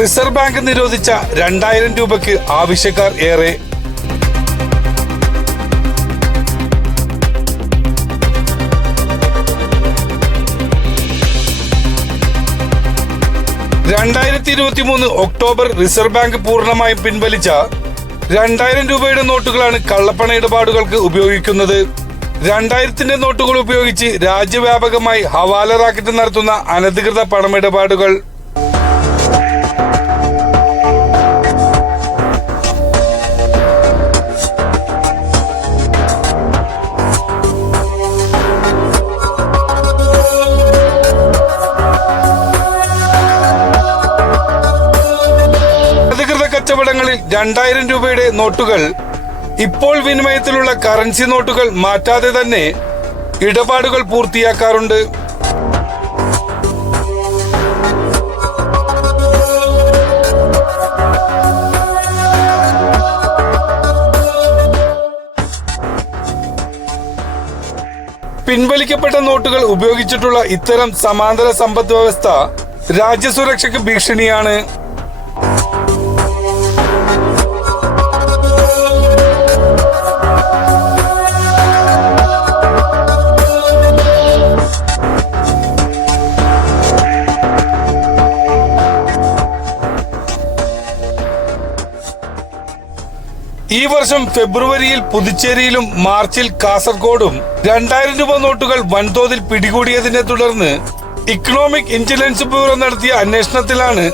Reserve bank നിരോധിച്ച രണ്ടായിരം രൂപയ്ക്ക് ആവശ്യക്കാർ ഏറെ. രണ്ടായിരത്തി ഇരുപത്തി മൂന്ന് ഒക്ടോബർ റിസർവ് ബാങ്ക് പൂർണമായും പിൻവലിച്ച രണ്ടായിരം രൂപയുടെ നോട്ടുകളാണ് കള്ളപ്പണ ഇടപാടുകൾക്ക് ഉപയോഗിക്കുന്നത്. രണ്ടായിരത്തിന്റെ നോട്ടുകൾ ഉപയോഗിച്ച് രാജ്യവ്യാപകമായി ഹവാല റാക്കറ്റ് നടത്തുന്ന അനധികൃത പണമിടപാടുകൾ. കച്ചവടങ്ങളിൽ രണ്ടായിരം രൂപയുടെ നോട്ടുകൾ ഇപ്പോൾ വിനിമയത്തിലുള്ള കറൻസി നോട്ടുകൾ മാറ്റാതെ തന്നെ ഇടപാടുകൾ പൂർത്തിയാക്കാറുണ്ട്. പിൻവലിക്കപ്പെട്ട നോട്ടുകൾ ഉപയോഗിച്ചിട്ടുള്ള ഇത്തരം സമാന്തര സമ്പദ് വ്യവസ്ഥ രാജ്യസുരക്ഷയ്ക്ക് ഭീഷണിയാണ്. ഈ വർഷം ഫെബ്രുവരിയിൽ പുതുച്ചേരിയിലും മാർച്ചിൽ കാസർഗോഡും രണ്ടായിരം രൂപ നോട്ടുകൾ വൻതോതിൽ പിടികൂടിയതിനെ തുടർന്ന് ഇക്കണോമിക് ഇന്റലിജൻസ് ബ്യൂറോ നടത്തിയ അന്വേഷണത്തിലാണ്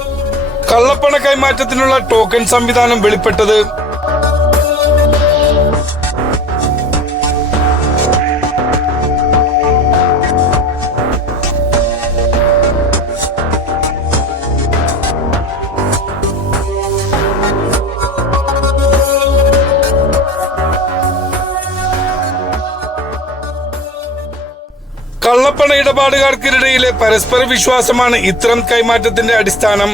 കള്ളപ്പണ കൈമാറ്റത്തിനുള്ള ടോക്കൺ സംവിധാനം വെളിപ്പെട്ടത്. കള്ളപ്പണ ഇടപാടുകാർക്കിടയിലെ പരസ്പര വിശ്വാസമാണ് ഇത്തരം കൈമാറ്റത്തിന്റെ അടിസ്ഥാനം.